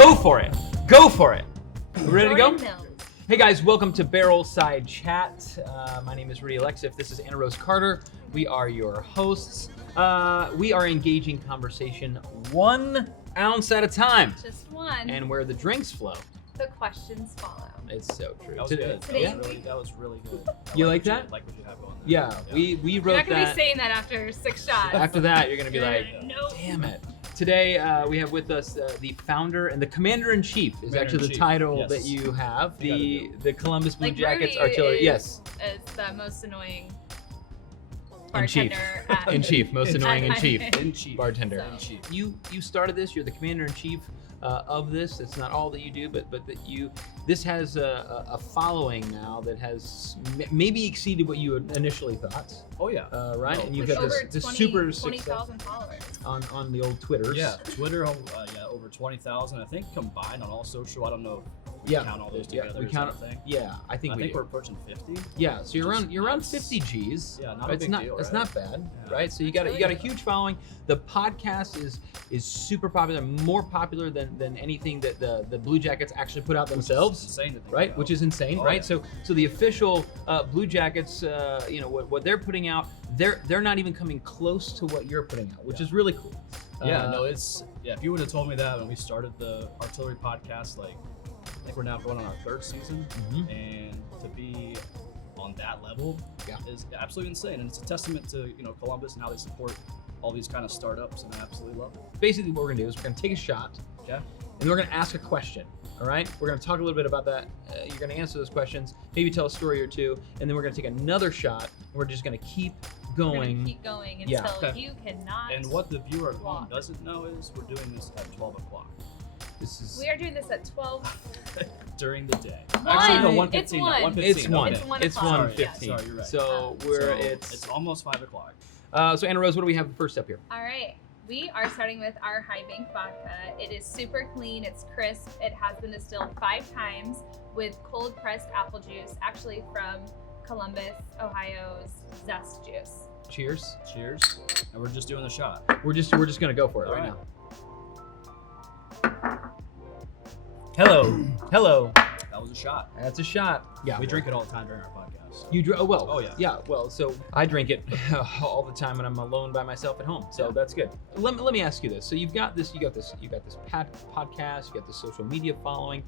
Go for it. Go for it. Ready to go? No. Hey guys, welcome to Barrel Side Chat. My name is Rudy Alexif. This is Anna Rose Carter. We are your hosts. We are engaging conversation 1 ounce at a time. Just one. And where the drinks flow. The questions follow. It's so true. That was good. Today- That was really good. You like that? Like what you have going there. Yeah, we You're wrote not going to that. be saying that after 6 shots. After that, you're going to be like, Nope. damn it. Today, we have with us the founder and the commander-in-chief is actually the title Yes. that you have. The Columbus Blue Like Jackets Rudy Artillery. is- Yes. Is the most annoying In chief. bartender at In chief. Most annoying in chief. In chief. Bartender. So- In chief. You started this. You're the commander-in-chief of this. It's not all that you do, but that you. This has a following now that has maybe exceeded what you had initially thought. Oh yeah. Right, No, and you've With got over this super 20,000 followers. on the old Twitters. Yeah. Twitter, over 20,000. I think combined on all social. I don't know if we Yeah. count all those Yeah, together. we is count that a thing? Yeah, I think I we think do. we're approaching 50. Yeah, so you're Which is around nuts. 50 G's. Yeah, not a Right? big deal, It's right? not bad, Yeah. right? So you That's got really a good. huge following. The podcast is super popular, more popular than anything that the Blue Jackets actually put out Which is themselves. insane to think Right, about. which is insane, Oh, right? yeah. So the official Blue Jackets, what they're putting out, they're not even coming close to what you're putting out, which Yeah. is really cool. Yeah, no, it's if you would have told me that when we started the Artillery podcast, like I think we're now going on our 3rd season, Mhm. and to be on that level Yeah. is absolutely insane, and it's a testament to Columbus and how they support all these kind of startups, and I absolutely love it. Basically, what we're gonna do is we're gonna take a shot, Okay. and then we're gonna ask a question. All right, we're gonna talk a little bit about that. You're gonna answer those questions, maybe tell a story or two, and then we're gonna take another shot. And we're just gonna keep We're going. gonna keep going Yeah. until Okay. you cannot. And what the viewer at home walk. doesn't know is we're doing this at 12 o'clock This is We are doing this at 12. during the day. One. Actually, no, It's 1:15. one. 1:15. it's one. It's 1 It's o'clock. 1:15. Sorry, you're right. So Oh. we're So it's almost 5 o'clock. so Anna Rose, what do we have first up here? All right. We are starting with our high bank vodka. It is super clean. It's crisp. It has been distilled 5 times with cold pressed apple juice, actually from Columbus, Ohio's Zest Juice. Cheers. Cheers. And we're just doing the shot. We're just gonna go for it All right right. now. Hello, hello. That was a shot. That's a shot. Yeah, We drink it all the time during our podcast. You drink? Oh well. Oh, yeah. Yeah. Well, so I drink it all the time when I'm alone by myself at home. So Yeah. that's good. Let me ask you this. So you got this podcast. You got this social media following.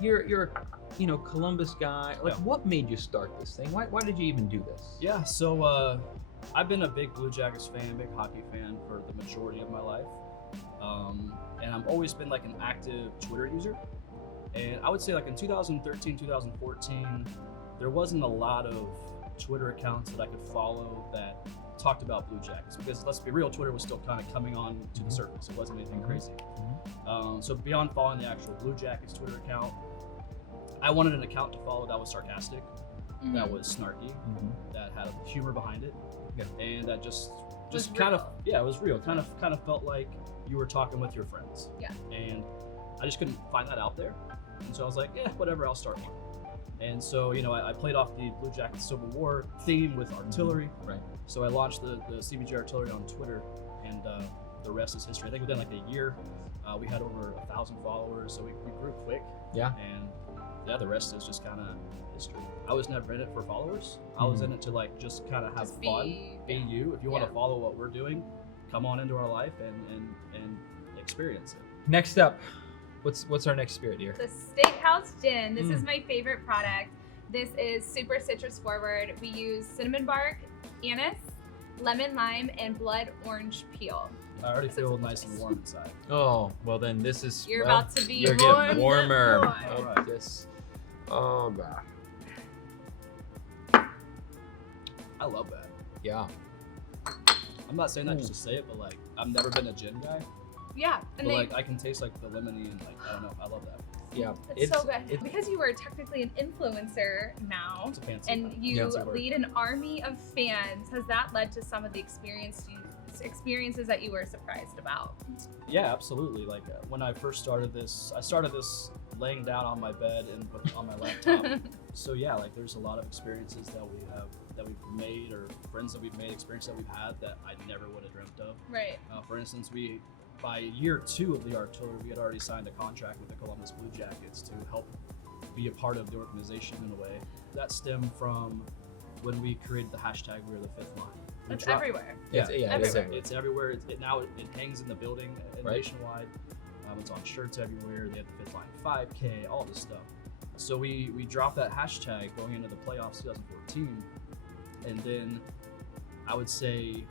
You're a Columbus guy. Like, Yeah. what made you start this thing? Why did you even do this? Yeah, so I've been a big Blue Jackets fan, big hockey fan for the majority of my life. And I've always been like an active Twitter user. And I would say like in 2013, 2014, there wasn't a lot of Twitter accounts that I could follow that talked about Blue Jackets, because let's be real, Twitter was still kind of coming on to the surface. It wasn't anything crazy. So beyond following the actual Blue Jackets Twitter account, I wanted an account to follow that was sarcastic, that was snarky, that had humor behind it, Yeah. and that just Was kind of real. it was real. Kind of felt like you were talking with your friends. Yeah. And I just couldn't find that out there, and so I was like, yeah, whatever, I'll start one. And so I played off the Blue Jackets Civil War theme with artillery. Right. So I launched the CBG Artillery on Twitter, and the rest is history. I think within like a year, we had over 1,000 followers, so we grew quick. Yeah. And yeah, the rest is just kind of history. I was never in it for followers. I was in it to like just kind of have Just fun, be yeah. you. If you want Yeah. to follow what we're doing, come on into our life and experience it. Next up, what's our next spirit here? The Steakhouse Gin. This is Mm. my favorite product. This is super citrus forward. We use cinnamon bark, anise, lemon lime, and blood orange peel. I already So feel it's nice and delicious. warm inside. Oh, well then this is. You're well, about to be You're warmed getting warmer. up. Oh, Alright. this. Oh god. I love that. Yeah. I'm not saying that just to say it, but like I've never been a gin guy, Yeah, but and like I can taste like the lemony and like I don't know. I love that. Yeah. it's so good. Because you are technically an influencer now, It's a fancy. and you fancy word. lead an army of fans, has that led to some of the experiences that you were surprised about? Yeah, absolutely. Like when I first started this, I started this laying down on my bed and on my laptop. So yeah, like there's a lot of experiences that we've made, or friends that we've made, experiences that we've had that I never would have dreamt of. Right. For instance, we by year 2 of the artillery, we had already signed a contract with the Columbus Blue Jackets to help be a part of the organization in a way. That stemmed from when we created the hashtag "We're the Fifth Line." It's everywhere. Yeah, It's everywhere. It's everywhere. Now it hangs in the building nationwide. It's on shirts everywhere. They have the Fifth Line 5K, all this stuff. So we dropped that hashtag going into the playoffs 2014, and then I would say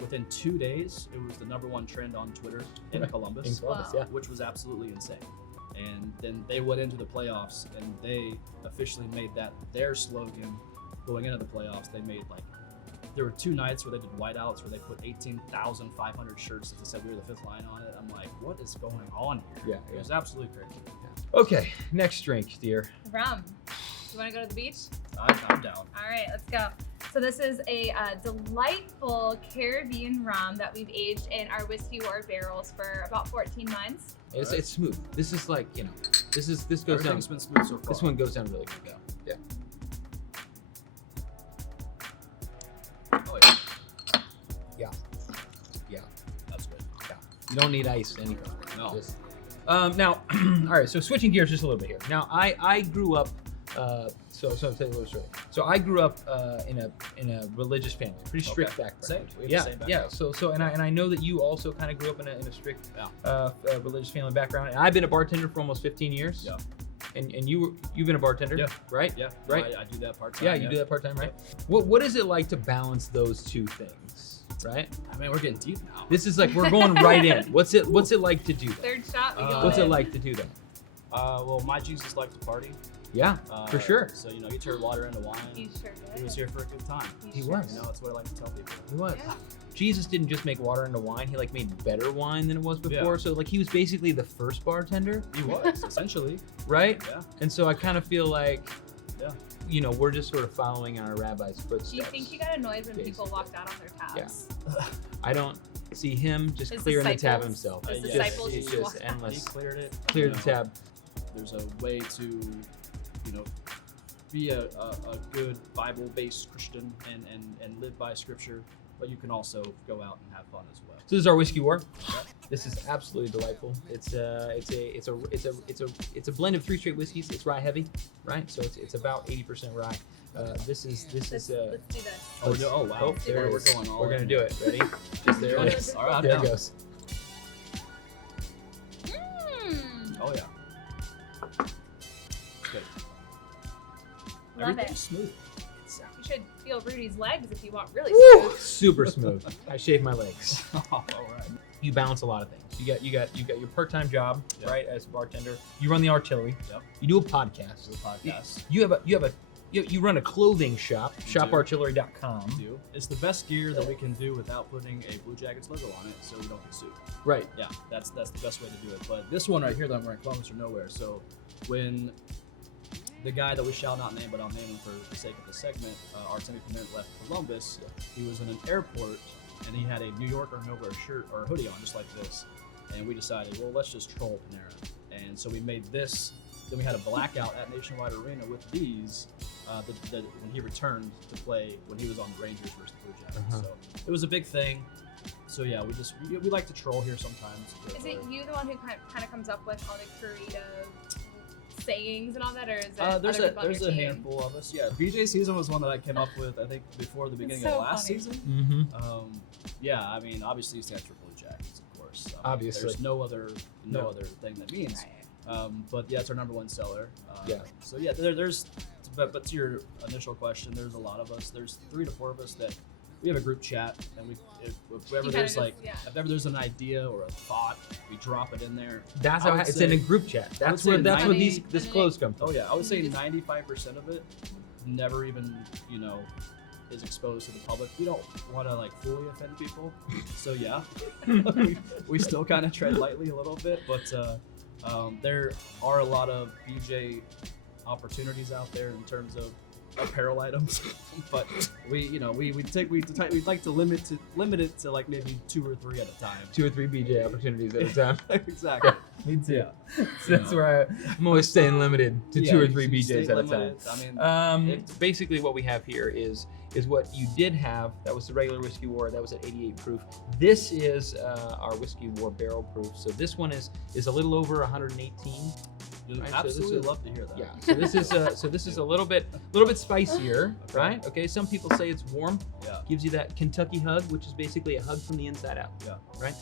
within 2 days it was the #1 trend on Twitter in Columbus, In Columbus, Wow. yeah. which was absolutely insane. And then they went into the playoffs and they officially made that their slogan going into the playoffs. They made there were 2 nights where they did whiteouts where they put 18,500 shirts that said "We were the Fifth Line" on it. I'm like, what is going on here? Yeah. It was absolutely crazy. Okay, next drink, dear. Rum. You want to go to the beach? I'm down. All right, let's go. So this is a delightful Caribbean rum that we've aged in our Whiskey War barrels for about 14 months. It's smooth. This is like, this goes down. Everything's been smooth so far. This one goes down really good. Yeah. Oh yeah. Yeah. That's good. You don't need ice anything. No. Just, now, all right. So switching gears just a little bit here. Now, I grew up. So I'll tell you a little story. So I grew up in a religious family, pretty strict background. Same. We have Yeah, the same yeah. background. So and I know that you also kind of grew up in a strict religious family background. And I've been a bartender for almost 15 years. Yeah. And you've been a bartender, Yeah. right? Yeah. Right. I do that part time. Yeah, you do that part time, right? What is it like to balance those two things, right? I mean, we're getting deep now. This is like we're going right in. What's it like to do that? Third shot, we go What's in. it like to do that? Well, my Jesus liked to party. Yeah, for sure. So he turned water into wine. You sure did. He was here for a good time. He sure was. did. That's what I like to tell people. He was. Yeah. Jesus didn't just make water into wine. He made better wine than it was before. Yeah. So he was basically the first bartender, He was essentially. right? Yeah. And so I kind of feel like, Yeah. we're just sort of following in our rabbi's footsteps. Do you think he got annoyed when people Basically. walked out on their tabs? I don't see him just His clearing the tab disciples- himself. his It's disciples just, just walked out. He endless. cleared it. Cleared the tab. There's a way to, be a good Bible-based Christian and live by Scripture, but you can also go out and have fun as well. So this is our whiskey war. Yeah. This is absolutely delightful. It's a blend of 3 straight whiskeys. It's rye heavy, right? So it's about 80% rye. This is Let's do this. Oh wow! Oh, there it we're is. going all We're gonna in. do it. Ready? Just there it is. All right, I'm There down. it goes. Mm, Oh yeah. Good. love Everything's it. smooth. You should feel Rudy's legs if you want really Woo! smooth. Super smooth. I shave my legs. All right. You balance a lot of things. You got your part-time job, Yep. right, as a bartender. You run the artillery. Yep. You do a podcast. This is a podcast. You run a clothing shop, We do. shopartillery.com. Do. It's the best gear that we can do without putting a Blue Jackets logo on it, so we don't get sued. Right. Yeah, that's the best way to do it. But this one right here that I'm wearing, Columbus or Nowhere. So when the guy that we shall not name, but I'll name him for the sake of the segment, Artemi Piment left Columbus, he was in an airport and he had a New York or Nowhere shirt or hoodie on, just like this. And we decided, well, let's just troll Panera. And so we made this. Then we had a blackout at Nationwide Arena with these when he returned to play when he was on the Rangers versus the Blue Jackets. Uh-huh. So it was a big thing. So yeah, we like to troll here sometimes. Is it you the one who kind of comes up with all the creative sayings and all that, or is it There's other people on a your team? handful of us. Yeah, BJ season was one that I came up with. I think before the beginning so of last funny. season. Mm-hmm. Yeah, I mean, obviously it stands for Blue Jackets, of course. Obviously. there's no other No. thing that means. Right. But yeah, it's our #1 seller. Yeah. So yeah, there's. But to your initial question, there's a lot of us. There's 3 to 4 of us that we have a group chat, and if ever You there's kinda just- yeah. if ever there's an idea or a thought, we drop it in there. That's I how would it's in a say- group chat. would That's say where 90 this clothes come from. Oh yeah, I would say You just- 95% of it never even is exposed to the public. We don't want to fully offend people, so yeah, we still kind of tread lightly a little bit, but there are a lot of BJ opportunities out there in terms of apparel items, but we like to limit it to like maybe 2 or 3 at a time. 2 or 3 BJ opportunities at a time. Exactly. Me too. Yeah. So that's where I'm always staying limited to 2 or 3 BJs at a time. I mean, Basically what we have here is what you did have. That was the regular Whiskey War. That was at 88 proof. This is our Whiskey War barrel proof. So this one is a little over 118. Right, absolutely love to hear that. Yeah. So this is a little bit spicier, Okay. right? Okay. Some people say it's warm. Yeah. Gives you that Kentucky hug, which is basically a hug from the inside out. Yeah. Right.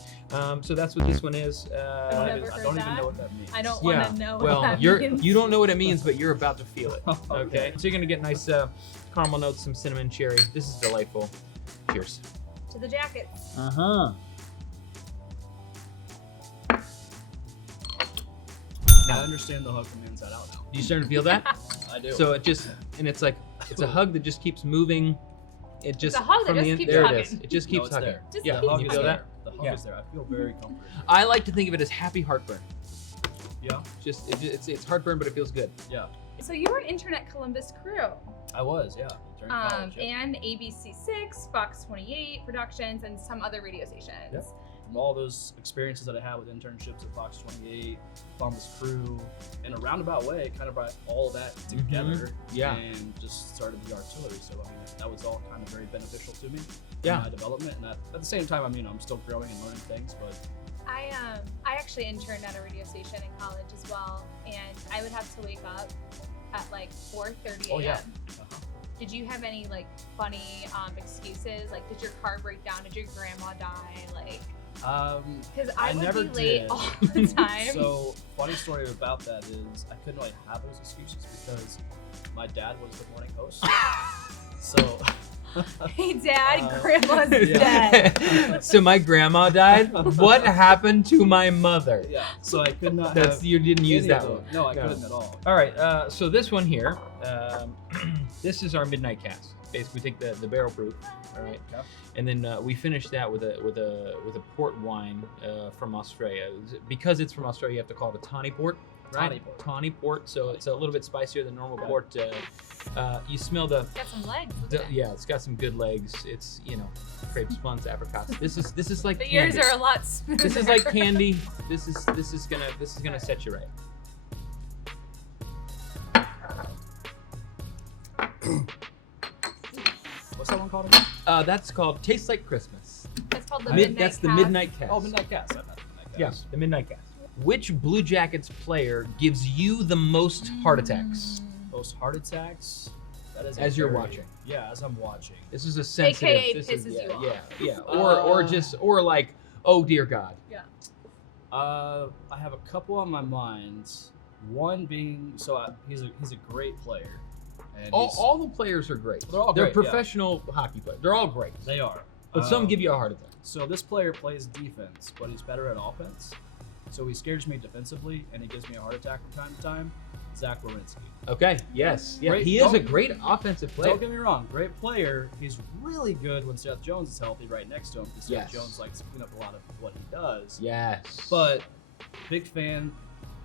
So that's what this one is. I don't even know what that means. I don't want to know what that means. You don't know what it means, but you're about to feel it. Okay. Okay. So you're gonna get nice caramel notes, some cinnamon, cherry. This is delightful. Cheers. To the jackets. I understand the hug from the inside out now. You starting to feel that? I do. So it's a hug that just keeps moving. It just It's a hug that from just the keeps there hugging. it is. It just keeps it's hugging. there. Just Yeah, keeps can you feel hugging. that? The hug Yeah. is there. I feel very comforted. I like to think of it as happy heartburn. Yeah. It's heartburn, but it feels good. Yeah. So you were an Internet Columbus crew. I was. Yeah. During college. Yeah. And ABC6, Fox 28 Productions, and some other radio stations. Yep. From all those experiences that I had with internships at Fox 28, Columbus Crew, in a roundabout way, kind of brought all that together. Yeah. And just started the artillery. So I mean, that was all kind of very beneficial to me. Yeah. In my development, and at the same time, I'm still growing and learning things, but. I actually interned at a radio station in college as well, and I would have to wake up at like 4:30 a.m. Oh yeah. Uh-huh. Did you have any like funny excuses? Like, did your car break down? Did your grandma die? Like, because I would never be late did. all the time. So, funny story about that is I couldn't really have those excuses because my dad was the morning host. So. Hey, Dad, Grandma's Yeah. dead. So my grandma died. What happened to my mother? Yeah. So I could not. That's have you didn't use any of that those. one. No, I couldn't at all. All right. So this one here, this is our midnight cast. Basically, we take the barrel proof. All right. Okay. And then we finish that with a port wine from Australia. Because it's from Australia, you have to call it a Tawny Port. Right? Tawny Port. Tawny Port. So it's a little bit spicier than normal Okay. port. You smell the. It's got some legs. Look at Yeah, it's got some good legs. It's crepes, buns, apricots. This is like the ears candy. are a lot smoother. This is like candy. This is gonna set you right. What's that one called again? That's called Tastes Like Christmas. That's called the midnight That's the cast. midnight cast. Oh, Midnight Cast. I meant Midnight Cast. Yes, the midnight cast. Which Blue Jackets player gives you the most heart attacks? Most heart attacks. That is As you're watching. Yeah, as I'm watching. This is a sensitive. AKA this pisses is, you off. Yeah. Or like, oh dear God. Yeah. I have a couple on my mind. One being, he's a great player. And All the players are great. They're all They're great, yeah. professional hockey players. They're all great. They are. But some give you a heart attack. So this player plays defense, but he's better at offense. So he scares me defensively, and he gives me a heart attack from time to time. Zach Werenski. Okay. Yes. Yeah. Great- He is a don't- great offensive player. Don't get me wrong, great player. He's really good when Seth Jones is healthy right next to him because Yes. Seth Jones likes to clean up a lot of what he does. Yes. But big fan.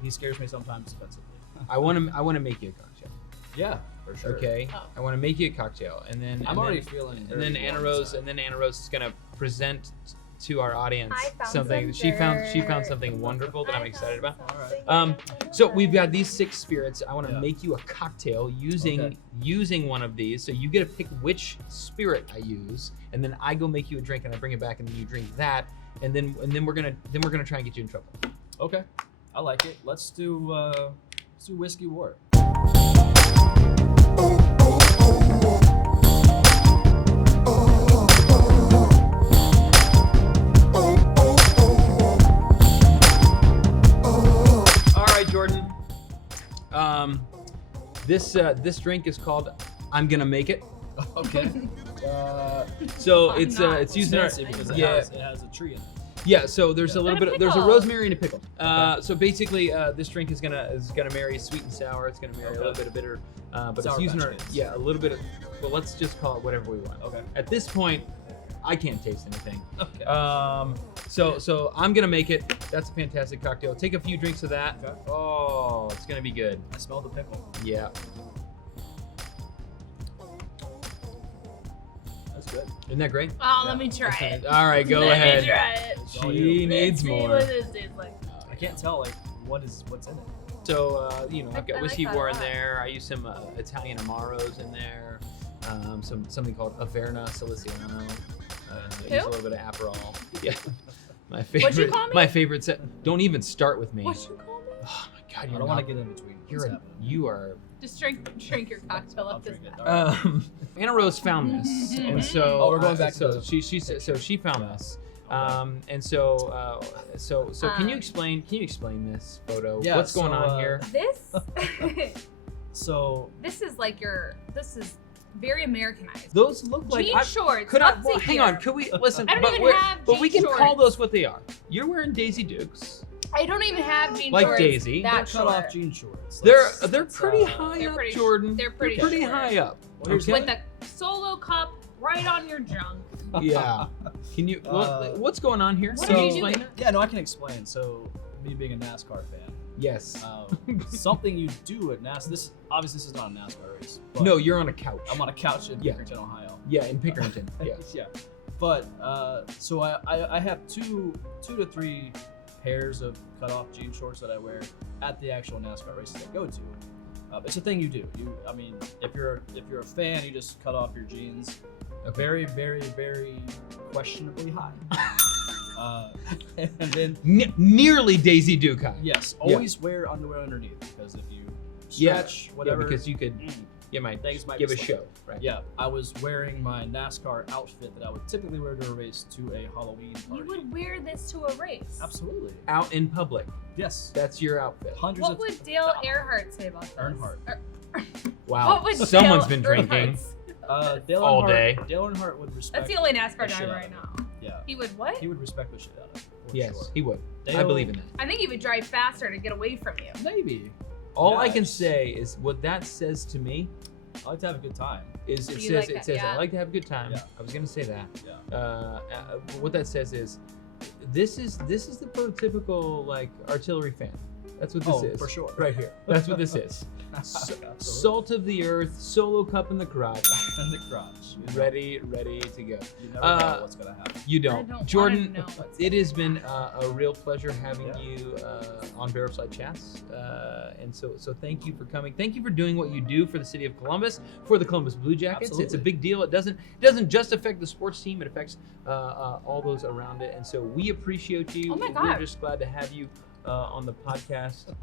He scares me sometimes defensively. I want to make you a cocktail. Yeah, for sure. Okay. Oh. I want to make you a cocktail, and then I'm already feeling. And then very Anna warm Rose, inside. and then Anna Rose is gonna present to our audience I found something. some She found dirt. something wonderful that I'm excited about. All right. So we've got these 6 spirits. I want to Yeah. make you a cocktail using one of these. So you get to pick which spirit I use, and then I go make you a drink, and I bring it back, and then you drink that, and then we're gonna try and get you in trouble. Okay, I like it. Let's do Whiskey War. All right, Jordan. This drink is called "I'm Gonna Make It." Okay. So I'm it's not. it's using our fancy because it has a tree in it. yeah. So there's Yeah. a little And a bit. There's a pickle. rosemary and a pickle. Okay. So basically, this drink is gonna marry sweet and sour. It's gonna marry a little bit of bitter, but Sour it's using Patch our Kids. a little bit of. Well, let's just call it whatever we want. Okay. At this point, I can't taste anything. Okay. So I'm gonna make it. That's a fantastic cocktail. Take a few drinks of that. Okay. Oh, it's gonna be good. I smell the pickle. Yeah. good. Isn't that great? Oh, Yeah. let me try it. All right, go Let ahead. me try it. It's all She you. needs Let's see more. what this tastes like. I can't tell like what's in it. So, I've I got like whiskey that a war in lot. there. I use some Italian Amaros in there. Something called Averna Siliciano. I use a little bit of Aperol. Yeah. My favorite. What'd you call me? My favorite set. Don't even start with me. What you call me? Oh my God, I you're don't not. want to get in between. You are. Just drink your cocktail I'll up this drink it. bad. All right. Anna Rose found this, and so Oh, we're going back so to the- she found this, and so can you explain this photo? Yeah, What's going so, on here? This So this is like this is very Americanized. Those look like. Jean shorts. Could I? up to Well, hang here. on. Could we listen? I don't but even we're- have But we jean can call shorts. those what they are. You're wearing Daisy Dukes. I don't even have jean Like shorts. Daisy. they're That cut off short. jean shorts. They're That's, pretty high they're up, pretty- Jordan. they're pretty short. high up. Well, here's Okay. With a solo cup right on your junk. Yeah. Can you? What's going on here? What Can are you you explain doing? it? Yeah, no, I can explain. So, me being a NASCAR fan, Yes. something you do at NASCAR. This is not a NASCAR race. But No, you're on a couch. I'm on a couch in Yeah. Pickerington, Ohio. Yeah, in Pickerington. Yeah. Yeah. But so I have two to three pairs of cut off jean shorts that I wear at the actual NASCAR races I go to. It's a thing you do. I mean, if you're a fan, you just cut off your jeans. Very, very, very questionably high. And then Nearly Daisy Duke high. yes, always wear underwear underneath because if you Yeah. stretch whatever, Yeah, because you could. Mm. You might Things might give be a show, right? Yeah, I was wearing my NASCAR outfit that I would typically wear to a race to a Halloween party. You would wear this to a race. Absolutely. Out in public. Yes. That's your outfit. Hundreds What of would Dale Earnart say about this? Earnhardt. Wow. What would Someone's Dale been drinking. Dale all Earnhardt, day. Dale Earnhardt would respect. That's the only NASCAR the shit driver out I of it. know. Yeah. He would what? He would respect the shit out of it. For Yes, sure. he would. I Dale- believe in that. I think he would drive faster to get away from you. Maybe. All Yeah, I can it's- say is what that says to me I like to have a good time. is it You says like it that, says yeah. I like to have a good time. Yeah. I was gonna say that. Yeah. What that says is this is the prototypical like artillery fan. That's what this Oh, is. for sure. Right here. That's what this is. Absolutely. Salt of the earth, solo cup in the crotch, in the crotch. You know, ready to go. You never know what's gonna happen. You I don't. don't Jordan, wanna know what's it has been a real pleasure having Yeah. you on Barrelside Chats. And so thank you for coming. Thank you for doing what you do for the city of Columbus, for the Columbus Blue Jackets. It's a Absolutely. big deal. It doesn't just affect the sports team, it affects all those around it. And so we appreciate you. Oh my We're God. just glad to have you on the podcast.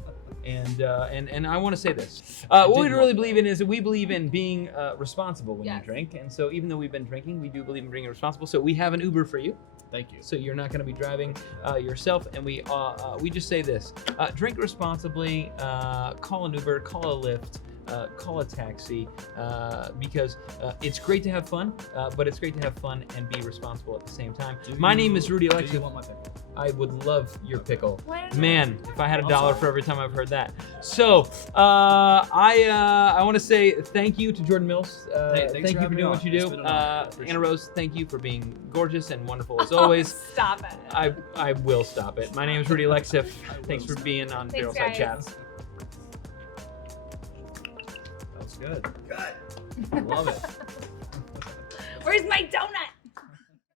And I want to say this. What we did really want- believe in is that we believe in being responsible when you Yes. drink. And so even though we've been drinking, we do believe in being responsible. So we have an Uber for you. Thank you. So you're not going to be driving yourself. And we just say this: drink responsibly. Call an Uber. Call a Lyft. Call a taxi. Because it's great to have fun, but it's great to have fun and be responsible at the same time. My name is Rudy Do Alexa. you want my pickle? I would love your pickle. What? Man, if I had a I'm dollar sorry. for every time I've heard that. So I want to say thank you to Jordan Mills. Hey, thanks thank for you for having me doing on. what you It's do. been an honor. Appreciate Anna it. Rose, thank you for being gorgeous and wonderful as always. Stop it. I will stop it. My name is Rudy Alexa. Thanks for being on Thanks, Barrelside guys. Chats. That was good. Good. Love it. Where's my donut?